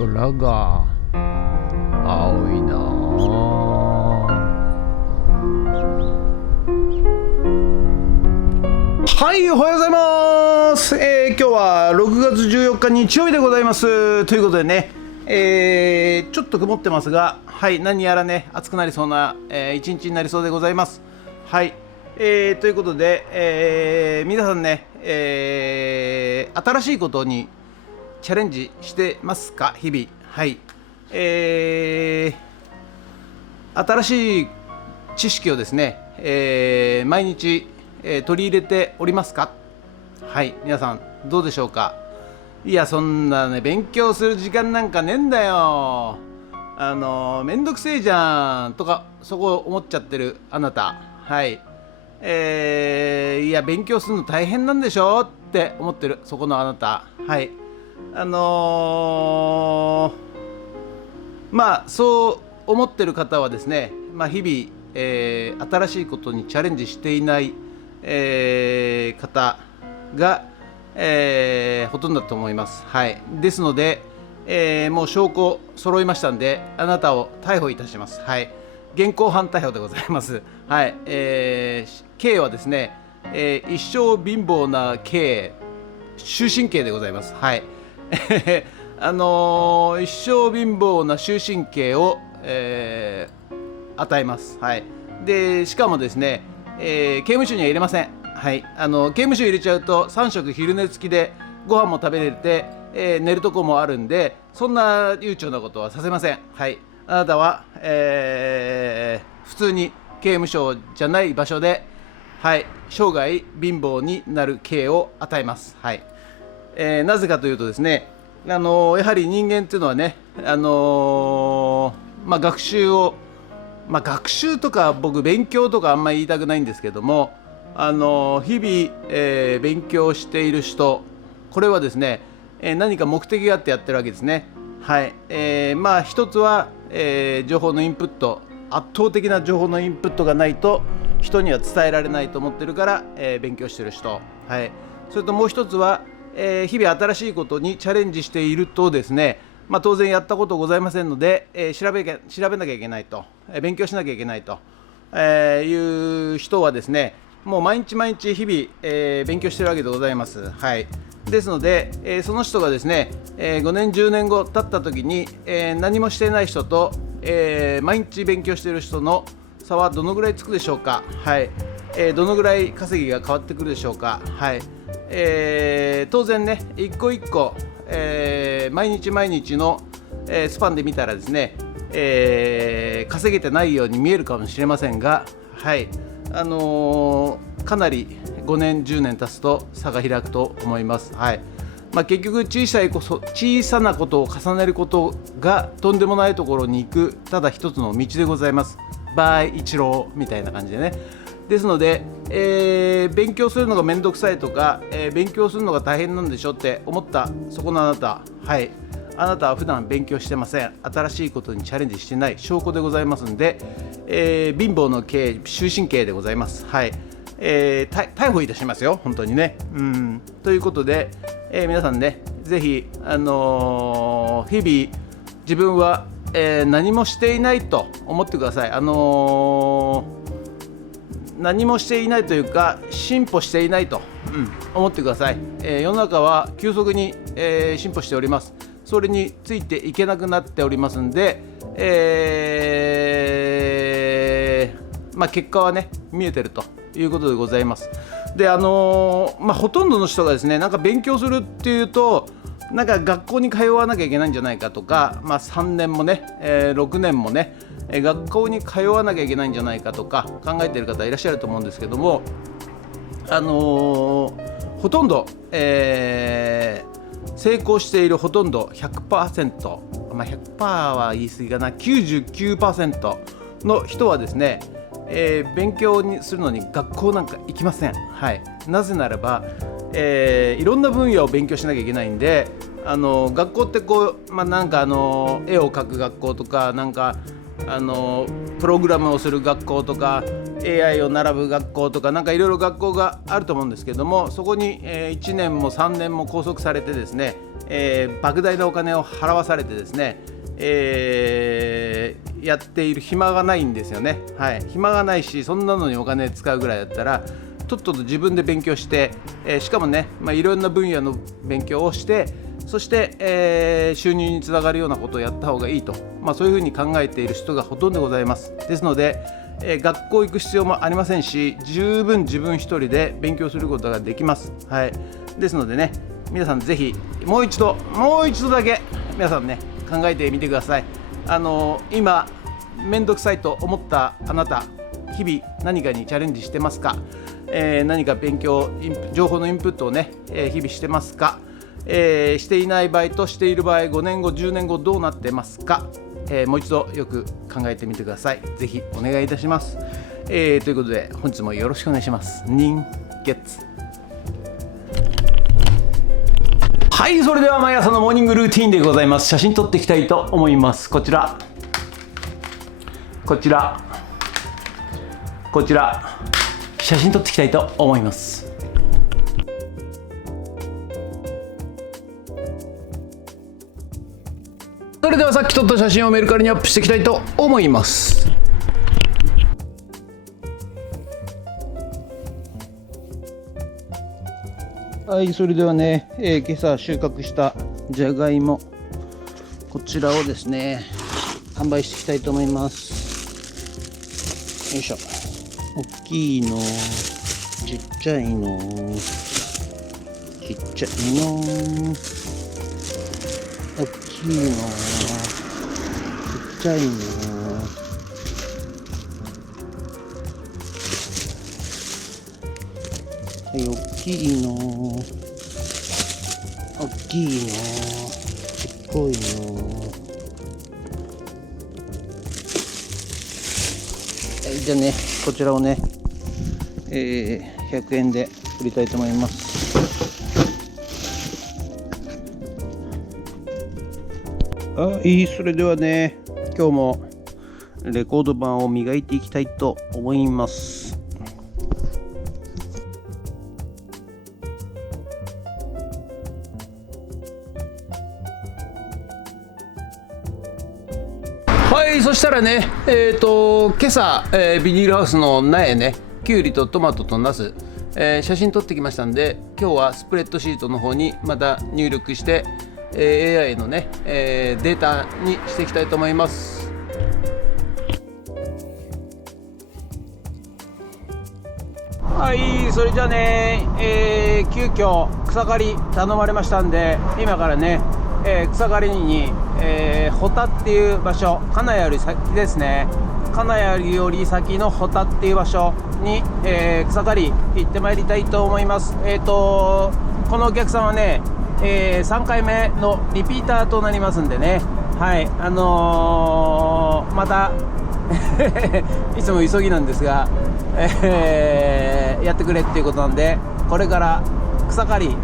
空が青いなはい、おはようございます。今日は6月14日日曜日でございます。ということでね、ちょっと曇ってますが、はい、何やらね、暑くなりそうな、一日になりそうでございます。はい、ということで、皆さんね、新しいことにチャレンジしてますか、日々。はい、新しい知識をですね、毎日取り入れておりますか。はい、皆さんどうでしょうか。いや、そんなね、勉強する時間なんかねえんだよ。めんどくせえじゃんとか、そこ思っちゃってるあなた。はい、いや、勉強するの大変なんでしょって思ってるそこのあなた。はい、まあそう思ってる方はですね、日々、新しいことにチャレンジしていない方が、ほとんどだと思います。はい、ですので、もう証拠揃いましたんで、あなたを逮捕いたします。はい、現行犯逮捕でございます。はい、刑はですね、一生貧乏な刑、終身刑でございます。はい、一生貧乏な終身刑を、与えます。はい、でしかもですね、刑務所には入れません。はい、刑務所入れちゃうと3食昼寝付きでご飯も食べれて、寝るとこもあるんで、そんな悠長なことはさせません。はい、あなたは、普通に刑務所じゃない場所で、はい、生涯貧乏になる刑を与えます。はい、なぜかというとですね、やはり人間っていうのはね、学習を、学習とか僕勉強とかあんまり言いたくないんですけども、日々、勉強している人、これはですね、何か目的があってやってるわけですね。はい、一つは、情報のインプット、圧倒的な情報のインプットがないと人には伝えられないと思ってるから、勉強してる人。はい、それともう一つは、日々新しいことにチャレンジしているとですね、当然やったことございませんので、調べなきゃいけないと、勉強しなきゃいけないと、いう人はですね、もう毎日毎日日々、勉強しているわけでございます。はい、ですので、その人がですね、5年10年後経った時に、何もしていない人と、毎日勉強している人の差はどのぐらいつくでしょうか。はい、どのぐらい稼ぎが変わってくるでしょうか。はい、当然ね、一個一個、毎日毎日の、スパンで見たらですね、稼げてないように見えるかもしれませんが、はい、かなり5年10年経つと差が開くと思います。はい、結局小さなことを重ねることがとんでもないところに行くただ一つの道でございます。バイ一郎みたいな感じでね。ですので、勉強するのがめんどくさいとか、勉強するのが大変なんでしょって思ったそこのあなた、はい、あなたは普段勉強してません。新しいことにチャレンジしてない証拠でございますんで、貧乏の刑、終身刑でございます。はい、逮捕いたしますよ、本当にね。ということで、皆さんね、ぜひ、日々自分は、何もしていないと思ってください。何もしていないというか、進歩していないと、思ってください。世の中は急速に、進歩しております。それについていけなくなっておりますんで、結果はね、見えてるということでございます。で、ほとんどの人がですね、なんか勉強するっていうと、なんか学校に通わなきゃいけないんじゃないかとか、3年もね、6年もね、学校に通わなきゃいけないんじゃないかとか考えている方いらっしゃると思うんですけども、ほとんど、成功しているほとんど 100%、100% は言い過ぎかな、99% の人はですね、勉強にするのに学校なんか行きません。はい、なぜならば、いろんな分野を勉強しなきゃいけないんで、学校ってこう、なんか絵を描く学校とか、なんかプログラムをする学校とか AI を習う学校とかなんかいろいろ学校があると思うんですけども、そこに、1年も3年も拘束されてですね、莫大なお金を払わされてですね、やっている暇がないんですよね。はい、暇がないし、そんなのにお金使うぐらいだったらとっとと自分で勉強して、しかもね、いろんな分野の勉強をして、そして、収入につながるようなことをやった方がいいと、そういうふうに考えている人がほとんどでございます。ですので、学校行く必要もありませんし、十分自分一人で勉強することができます。はい、ですのでね、皆さんぜひもう一度だけ皆さんね考えてみてください。今めんどくさいと思ったあなた、日々何かにチャレンジしてますか？何か勉強情報のインプットをね、日々してますか？していない場合としている場合、5年後10年後どうなってますか？もう一度よく考えてみてください。ぜひお願いいたします。ということで本日もよろしくお願いします。人月。はい、それでは毎朝のモーニングルーティンでございます。写真撮っていきたいと思います。こちら写真撮っていきたいと思います。それではさっき撮った写真をメルカリにアップしていきたいと思います。はい、それではね、今朝収穫したじゃがいも、こちらをですね販売していきたいと思います。よいしょ。大きいの、ちっちゃいの、大きいの、ちっちゃいの、はい、大きいの、ちっこいの、じゃあね、こちらをね、100円で売りたいと思います。はい、それではね、今日もレコード盤を磨いていきたいと思います。はい、そしたらね、今朝、ビニールハウスの苗ね、きゅうりとトマトとナス、写真撮ってきましたんで、今日はスプレッドシートの方にまた入力して、AI のね、データにしていきたいと思います。はい、それじゃあね、急遽草刈り頼まれましたんで、今からね、草刈りに、ホタっていう場所、金谷より先ですね、金谷より先のホタっていう場所に、草刈り行ってまいりたいと思います。このお客さんはね、3回目のリピーターとなりますんでね、はい、またいつも急ぎなんですが、やってくれっていうことなんで、これから草刈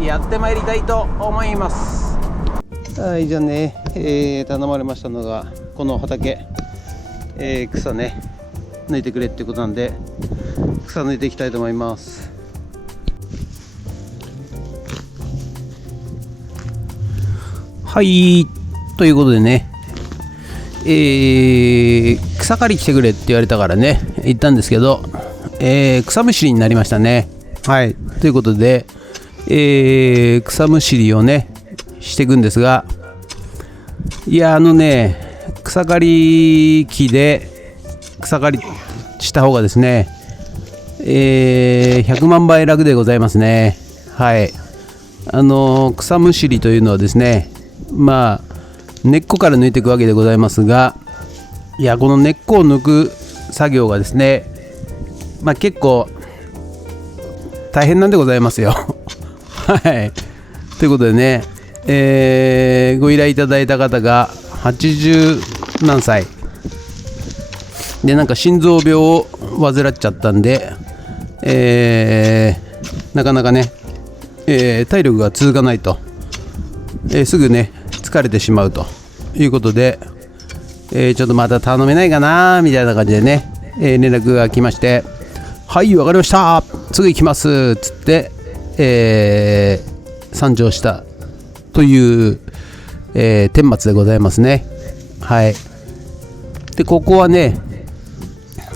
りやってまいりたいと思います。はい、じゃあね、頼まれましたのがこの畑、草ね抜いてくれっていうことなんで、草抜いていきたいと思います。はい、ということでね、草刈り来てくれって言われたからね行ったんですけど、草むしりになりましたね。はい、ということで、草むしりをねしていくんですが、いや草刈り機で草刈りした方がですね、100万倍楽でございますね。はい、草むしりというのはですね、根っこから抜いていくわけでございますが、いやこの根っこを抜く作業がですね、結構大変なんでございますよ。はい、ということでね、ご依頼いただいた方が80何歳で、心臓病を患っちゃったんで、なかなかね、体力が続かないと、すぐね疲れてしまうということで、ちょっとまた頼めないかなみたいな感じでね、連絡が来まして、はいわかりました、すぐ行きますつって、参上したという、顛末でございますね。はい。でここはね、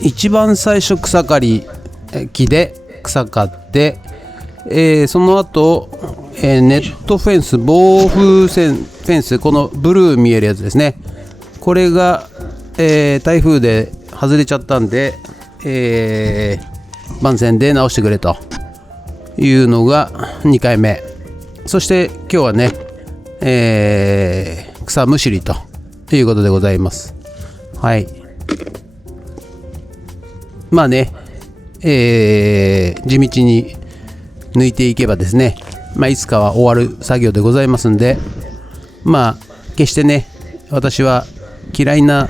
一番最初草刈り機で草刈って、その後、ネットフェンス、防風フェンス、このブルー見えるやつですね、これが、台風で外れちゃったんで、番線で直してくれというのが2回目。そして今日はね、草むしりということでございます。はい。まあね、地道に抜いていけばですね、いつかは終わる作業でございますんで、決してね、私は嫌いな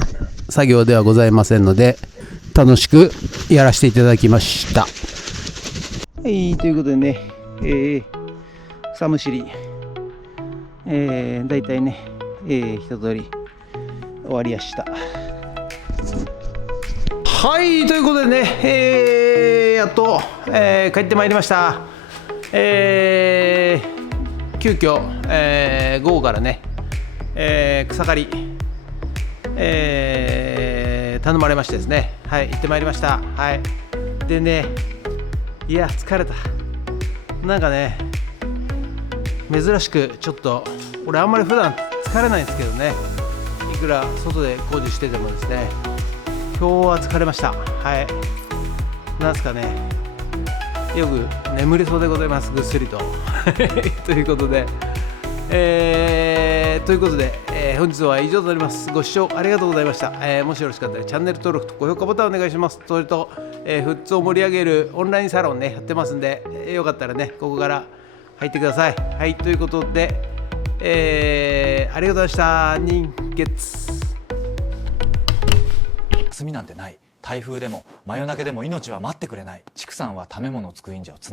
作業ではございませんので、楽しくやらせていただきました。はい、ということでね、草むしり、だいたいね、一通り終わりやした。はい、ということでね、やっと、帰ってまいりました。急遽、午後からね、草刈り、頼まれましてですね、はい、行ってまいりました。はい。でね、いや疲れた。なんかね、珍しくちょっと俺あんまり普段疲れないんですけどね、いくら外で工事しててもですね、今日は疲れました。はい。なんすかね、よく眠れそうでございます、ぐっすりと。ということで、本日は以上となります。ご視聴ありがとうございました。もしよろしかったらチャンネル登録と高評価ボタンお願いします。それと、富津を盛り上げるオンラインサロンね、やってますんで、よかったらね、ここから入ってください。はい、ということで、ありがとうございました。人月。休みなんてない。台風でも真夜中でも命は待ってくれない。畜産は食べ物を作るんじゃ